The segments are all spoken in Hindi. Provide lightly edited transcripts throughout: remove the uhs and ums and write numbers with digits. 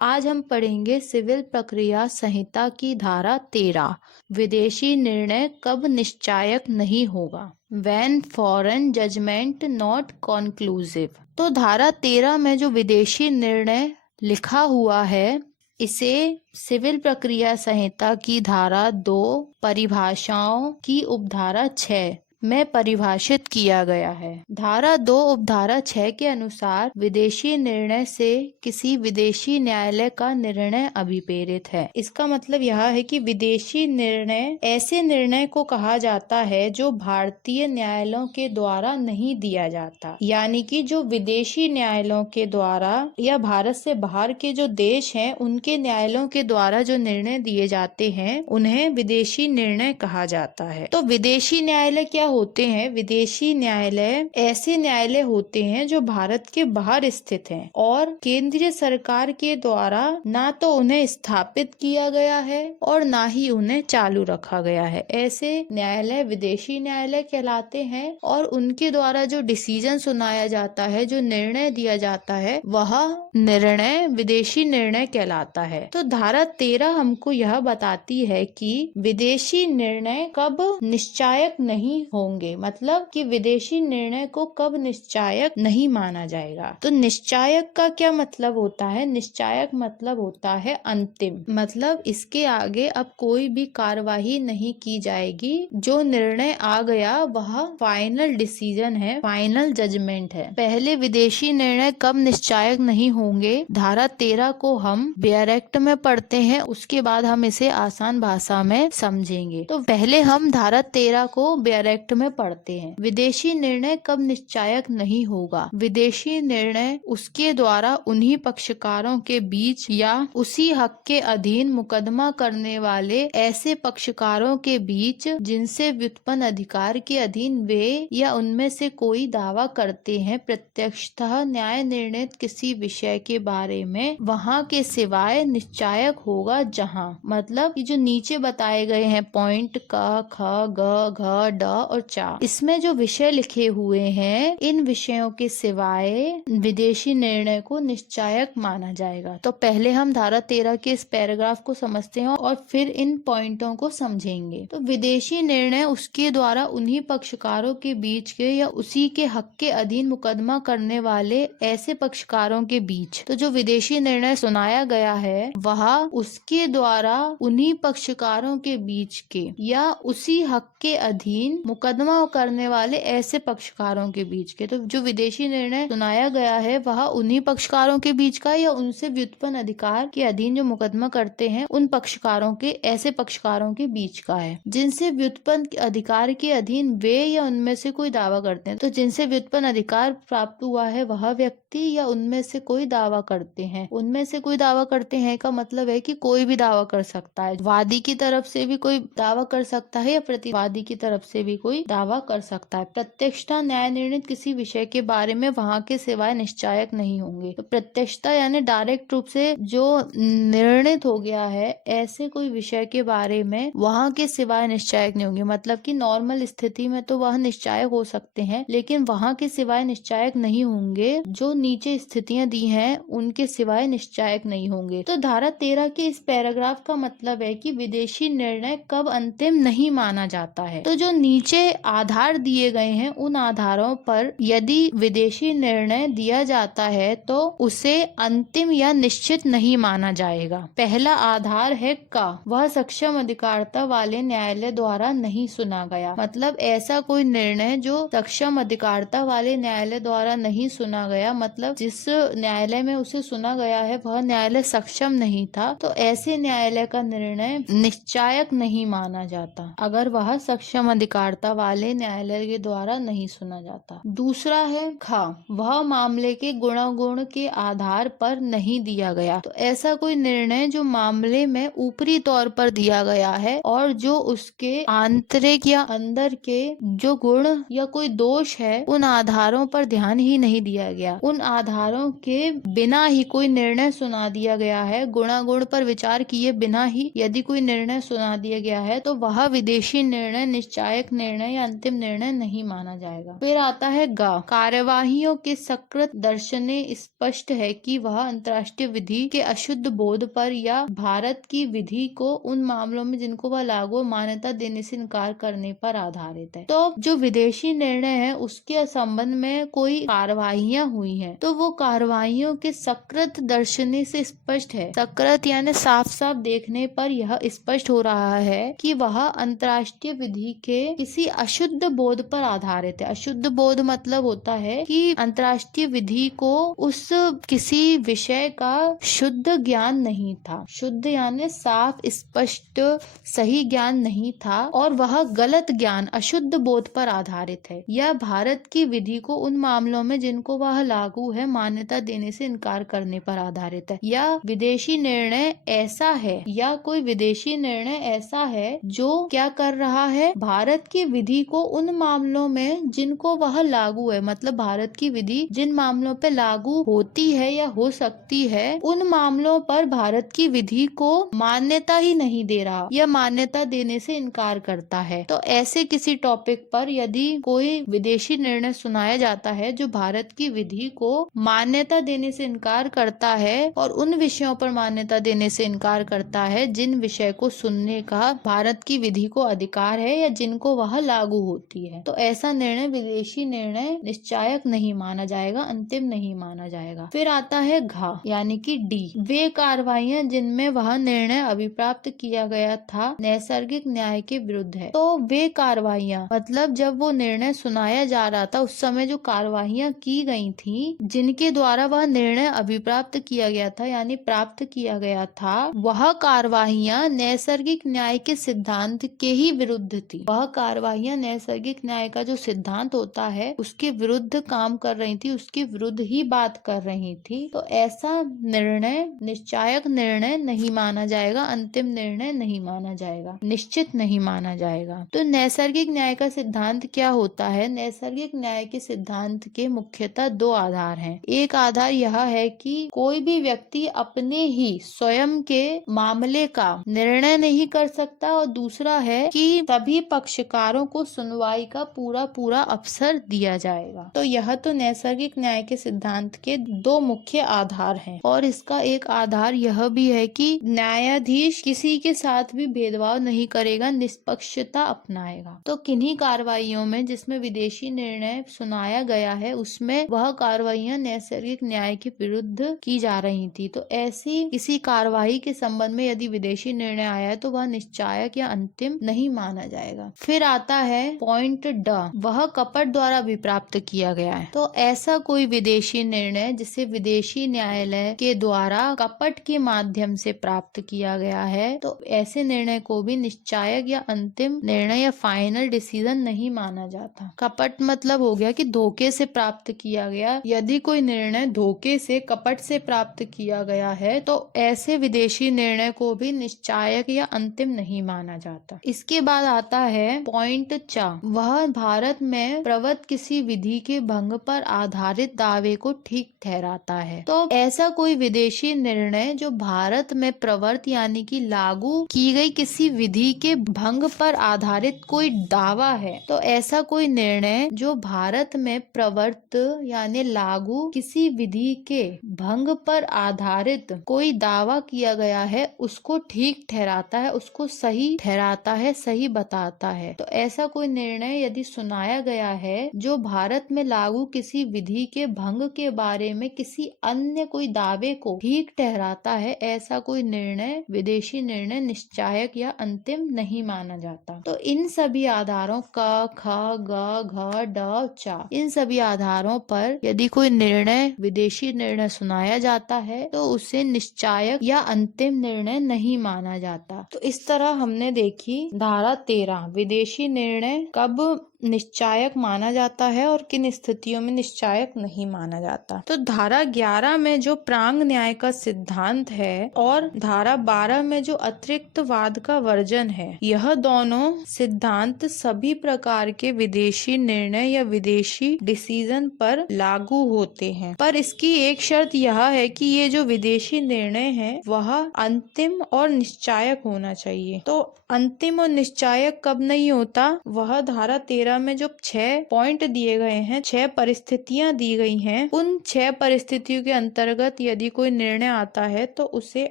आज हम पढ़ेंगे सिविल प्रक्रिया संहिता की धारा 13। विदेशी निर्णय कब निश्चायक नहीं होगा। When foreign judgment not conclusive। तो धारा 13 में जो विदेशी निर्णय लिखा हुआ है, इसे सिविल प्रक्रिया संहिता की धारा 2 परिभाषाओं की उपधारा 6 में परिभाषित किया गया है। धारा 2 उपधारा 6 के अनुसार विदेशी निर्णय से किसी विदेशी न्यायालय का निर्णय अभिप्रेरित है। इसका मतलब यह है कि विदेशी निर्णय ऐसे निर्णय को कहा जाता है जो भारतीय न्यायालयों के द्वारा नहीं दिया जाता, यानी कि जो विदेशी न्यायालयों के द्वारा या भारत से बाहर के जो देश हैं उनके न्यायालयों के द्वारा जो निर्णय दिए जाते हैं उन्हें विदेशी निर्णय कहा जाता है। तो विदेशी न्यायालय क्या होते हैं? विदेशी न्यायालय ऐसे न्यायालय होते हैं जो भारत के बाहर स्थित हैं और केंद्रीय सरकार के द्वारा ना तो उन्हें स्थापित किया गया है और ना ही उन्हें चालू रखा गया है। ऐसे न्यायालय विदेशी न्यायालय कहलाते हैं और उनके द्वारा जो डिसीजन सुनाया जाता है, जो निर्णय दिया जाता है, वह निर्णय विदेशी निर्णय कहलाता है। तो धारा 13 हमको यह बताती है कि विदेशी निर्णय कब निश्चायक नहीं होंगे, मतलब कि विदेशी निर्णय को कब निश्चायक नहीं माना जाएगा। तो निश्चायक का क्या मतलब होता है? निश्चायक मतलब होता है अंतिम, मतलब इसके आगे अब कोई भी कार्यवाही नहीं की जाएगी। जो निर्णय आ गया वह फाइनल डिसीजन है, फाइनल जजमेंट है। पहले विदेशी निर्णय कब निश्चायक नहीं होंगे, धारा 13 को हम बेयर एक्ट में पढ़ते हैं, उसके बाद हम इसे आसान भाषा में समझेंगे। तो पहले हम धारा 13 को बेयर एक्ट में पढ़ते हैं। विदेशी निर्णय कब निश्चायक नहीं होगा? विदेशी निर्णय उसके द्वारा उन्हीं पक्षकारों के बीच या उसी हक के अधीन मुकदमा करने वाले ऐसे पक्षकारों के बीच जिनसे व्युत्पन्न अधिकार के अधीन वे या उनमें से कोई दावा करते हैं प्रत्यक्षतः न्याय निर्णित किसी विषय के बारे में, वहाँ के सिवाय निश्चायक होगा जहाँ, मतलब ये जो नीचे बताए गए हैं पॉइंट क, ख, ग, घ, ड और चा, इसमें जो विषय लिखे हुए हैं इन विषयों के सिवाय विदेशी निर्णय को निश्चायक माना जाएगा। तो पहले हम धारा 13 के इस पैराग्राफ को समझते हैं और फिर इन पॉइंटों को समझेंगे। तो विदेशी निर्णय उसके द्वारा उन्हीं पक्षकारों के बीच के या उसी के हक के अधीन मुकदमा करने वाले ऐसे पक्षकारों के बीच, तो जो विदेशी निर्णय सुनाया गया है वह उसके द्वारा उन्हीं पक्षकारों के बीच के या उसी हक के अधीन मुकदमा करने वाले ऐसे पक्षकारों के बीच के। तो जो विदेशी निर्णय सुनाया गया है वह उन्हीं पक्षकारों के बीच का या उनसे व्युत्पन्न अधिकार के अधीन जो मुकदमा करते हैं उन पक्षकारों के, ऐसे पक्षकारों के बीच का है जिनसे व्युत्पन्न अधिकार के अधीन वे या उनमें से कोई दावा करते हैं। तो जिनसे व्युत्पन्न अधिकार प्राप्त हुआ है वह व्यक्ति या उनमें से कोई दावा करते हैं। उनमें से कोई दावा करते हैं का मतलब है कि कोई भी दावा कर सकता है, वादी की तरफ से भी कोई दावा कर सकता है या प्रतिवादी की तरफ से भी कोई दावा कर सकता है। प्रत्यक्षता न्याय निर्णित किसी विषय के बारे में वहाँ के सिवाय निश्चायक नहीं होंगे। तो प्रत्यक्षता यानी डायरेक्ट रूप से जो निर्णित हो गया है ऐसे कोई विषय के बारे में वहाँ के सिवाय निश्चायक नहीं होंगे, मतलब कि नॉर्मल स्थिति में तो वह निश्चायक हो सकते हैं लेकिन वहाँ के सिवाय निश्चायक नहीं होंगे। जो नीचे स्थितियां दी हैं उनके सिवाय निश्चायक नहीं होंगे। तो धारा 13 के इस पैराग्राफ का मतलब है कि विदेशी निर्णय कब अंतिम नहीं माना जाता है। तो जो नीचे आधार दिए गए हैं उन आधारों पर यदि विदेशी निर्णय दिया जाता है तो उसे अंतिम या निश्चित नहीं माना जाएगा। पहला आधार है का, वह सक्षम अधिकारिता वाले न्यायालय द्वारा नहीं सुना गया, मतलब ऐसा कोई निर्णय जो सक्षम अधिकारिता वाले न्यायालय द्वारा नहीं सुना गया, मतलब जिस न्यायालय में उसे सुना गया है वह न्यायालय सक्षम नहीं था, तो ऐसे न्यायालय का निर्णय निश्चायक नहीं माना जाता अगर वह सक्षम अधिकारिता वाले न्यायालय के द्वारा नहीं सुना जाता। दूसरा है खा, वह मामले के गुणागुण के आधार पर नहीं दिया गया, तो ऐसा कोई निर्णय जो मामले में ऊपरी तौर पर दिया गया है और जो उसके आंतरिक या अंदर के जो गुण या कोई दोष है उन आधारों पर ध्यान ही नहीं दिया गया, उन आधारों के बिना ही कोई निर्णय सुना दिया गया है, गुणागुण पर विचार किए बिना ही यदि कोई निर्णय सुना दिया गया है तो वह विदेशी निर्णय निश्चायक निर्णय निर्णय या अंतिम निर्णय नहीं माना जाएगा। फिर आता है ग, कार्यवाहियों के सकृत दर्शने स्पष्ट है कि वह अंतर्राष्ट्रीय विधि के अशुद्ध बोध पर या भारत की विधि को उन मामलों में जिनको वह लागू मान्यता देने से इनकार करने पर आधारित है। तो जो विदेशी निर्णय है उसके संबंध में कोई कार्यवाहियां हुई हैं, तो वो कार्यवाहियों के सकृत दर्शने से स्पष्ट है। सकृत यानी साफ साफ देखने पर यह स्पष्ट हो रहा है कि वह अंतर्राष्ट्रीय विधि के किसी अशुद्ध बोध पर आधारित है। अशुद्ध बोध मतलब होता है कि अंतर्राष्ट्रीय विधि को उस किसी विषय का शुद्ध ज्ञान नहीं था। शुद्ध यानी साफ स्पष्ट सही ज्ञान नहीं था और वह गलत ज्ञान अशुद्ध बोध पर आधारित है। यह भारत की विधि को उन मामलों में जिनको वह लागू है मान्यता देने से इनकार करने पर आधारित है। या विदेशी निर्णय ऐसा है या कोई विदेशी निर्णय ऐसा है जो क्या कर रहा है, भारत की विधि को उन मामलों में जिनको वह लागू है, मतलब भारत की विधि जिन मामलों पे लागू होती है या हो सकती है उन मामलों पर भारत की विधि को मान्यता ही नहीं दे रहा या मान्यता देने से इनकार करता है। तो ऐसे किसी टॉपिक पर यदि कोई विदेशी निर्णय सुनाया जाता है जो भारत की विधि को मान्यता देने से इनकार करता है और उन विषयों पर मान्यता देने से इनकार करता है जिन विषय को सुनने का भारत की विधि को अधिकार है या जिनको वह लागू होती है, तो ऐसा निर्णय विदेशी निर्णय निश्चायक नहीं माना जाएगा, अंतिम नहीं माना जाएगा। फिर आता है घ यानी कि डी, वे कार्रवाइयां जिनमें वह निर्णय अभिप्राप्त किया गया था नैसर्गिक न्याय के विरुद्ध है। तो वे कार्रवाइयां मतलब जब वो निर्णय सुनाया जा रहा था उस समय जो कार्रवाइयां की गई थी जिनके द्वारा वह निर्णय अभिप्राप्त किया गया था यानी प्राप्त किया गया था, वह कार्रवाइयां नैसर्गिक न्याय के सिद्धांत के ही विरुद्ध थी। वह कार्रवाइयां नैसर्गिक न्याय का जो सिद्धांत होता है उसके विरुद्ध काम कर रही थी, उसके विरुद्ध ही बात कर रही थी। तो ऐसा निर्णय निश्चायक निर्णय नहीं माना जाएगा, अंतिम निर्णय नहीं माना जाएगा, निश्चित नहीं माना जाएगा। तो नैसर्गिक न्याय का सिद्धांत क्या होता है? नैसर्गिक न्याय के सिद्धांत के मुख्यतः दो आधार हैं। एक आधार यह है कि कोई भी व्यक्ति अपने ही स्वयं के मामले का निर्णय नहीं कर सकता और दूसरा है कि सभी पक्षकारों को सुनवाई का पूरा पूरा अवसर दिया जाएगा। तो यह तो नैसर्गिक न्याय के सिद्धांत के दो मुख्य आधार हैं। और इसका एक आधार यह भी है कि न्यायाधीश किसी के साथ भी भेदभाव नहीं करेगा, निष्पक्षता अपनाएगा। तो किन्हीं कार्रवाइयों में जिसमें विदेशी निर्णय सुनाया गया है उसमें वह कार्रवाइयां नैसर्गिक न्याय के विरुद्ध की जा रही थी। तो ऐसी किसी कार्रवाई के संबंध में यदि विदेशी निर्णय आया है तो वह निश्चायक या अंतिम नहीं माना जाएगा। फिर आता है पॉइंट ड, वह कपट द्वारा भी प्राप्त किया गया है। तो ऐसा कोई विदेशी निर्णय जिसे विदेशी न्यायालय के द्वारा कपट के माध्यम से प्राप्त किया गया है तो ऐसे निर्णय को भी निश्चायक या अंतिम निर्णय या फाइनल डिसीजन नहीं माना जाता। कपट मतलब हो गया कि धोखे से प्राप्त किया गया। यदि कोई निर्णय धोखे से कपट से प्राप्त किया गया है तो ऐसे विदेशी निर्णय को भी निश्चायक या अंतिम नहीं माना जाता। इसके बाद आता है पॉइंट च, वह भारत में प्रवृत्त किसी विधि के भंग पर आधारित दावे को ठीक ठहराता है। तो ऐसा कोई विदेशी निर्णय जो भारत में प्रवृत्त यानी कि लागू की गई किसी विधि के भंग पर आधारित कोई दावा है, तो ऐसा कोई निर्णय जो भारत में प्रवृत्त यानी लागू किसी विधि के भंग पर आधारित कोई दावा किया गया है उसको ठीक ठहराता है, उसको सही ठहराता है, सही बताता है। तो ऐसा कोई निर्णय यदि सुनाया गया है जो भारत में लागू किसी विधि के भंग के बारे में किसी अन्य कोई दावे को ठीक ठहराता है, ऐसा कोई निर्णय विदेशी निर्णय निश्चायक या अंतिम नहीं माना जाता। तो इन सभी आधारों क, ख, ग, घ, ड, च, इन सभी आधारों पर यदि कोई निर्णय विदेशी निर्णय सुनाया जाता है तो उसे निश्चायक या अंतिम निर्णय नहीं माना जाता। तो इस तरह हमने देखी धारा 13 विदेशी निर्णय कब निश्चायक माना जाता है और किन स्थितियों में निश्चायक नहीं माना जाता। तो धारा 11 में जो प्रांग न्याय का सिद्धांत है और धारा 12 में जो अतिरिक्त वाद का वर्जन है, यह दोनों सिद्धांत सभी प्रकार के विदेशी निर्णय या विदेशी डिसीजन पर लागू होते हैं। पर इसकी एक शर्त यह है कि ये जो विदेशी निर्णय है वह अंतिम और निश्चायक होना चाहिए। तो अंतिम और निश्चायक कब नहीं होता, वह धारा 13 में जो 6 पॉइंट दिए गए हैं, 6 परिस्थितियां दी गई हैं, उन 6 परिस्थितियों के अंतर्गत यदि कोई निर्णय आता है तो उसे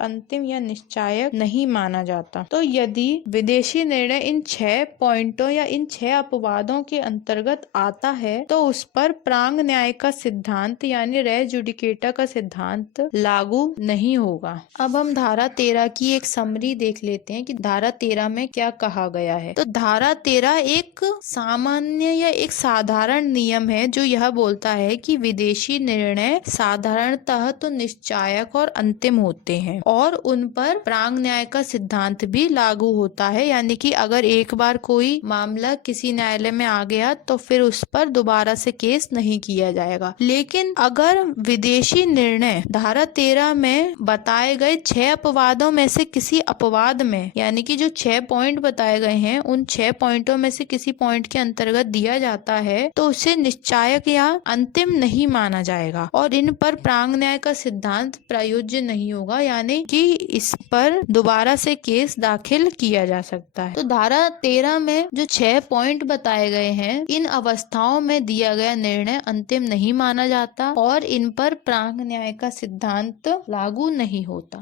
अंतिम या निश्चायक नहीं माना जाता। तो यदि विदेशी निर्णय इन 6 पॉइंटों या इन 6 अपवादों के अंतर्गत आता है तो उस पर प्रांग न्याय का सिद्धांत यानी रेस जुडिकेटा का सिद्धांत लागू नहीं होगा। अब हम धारा 13 की एक समरी देख लेते हैं कि धारा 13 में क्या कहा गया है। तो धारा 13 एक सामान्य या एक साधारण नियम है जो यह बोलता है कि विदेशी निर्णय साधारणतः तो निश्चायक और अंतिम होते हैं और उन पर प्रांग न्याय का सिद्धांत भी लागू होता है। यानी कि अगर एक बार कोई मामला किसी न्यायालय में आ गया तो फिर उस पर दोबारा से केस नहीं किया जाएगा। लेकिन अगर विदेशी निर्णय धारा 13 में बताए गए 6 अपवादों में से किसी अपवाद में, यानी कि जो 6 पॉइंट बताए गए हैं उन 6 पॉइंटों में से किसी पॉइंट के अंतर्गत दिया जाता है तो उसे निश्चायक या अंतिम नहीं माना जाएगा और इन पर प्रांग न्याय का सिद्धांत प्रयोज्य नहीं होगा, यानी कि इस पर दोबारा से केस दाखिल किया जा सकता है। तो धारा 13 में जो 6 पॉइंट बताए गए हैं, इन अवस्थाओं में दिया गया निर्णय अंतिम नहीं माना जाता और इन पर प्रांग न्याय का सिद्धांत लागू नहीं होता।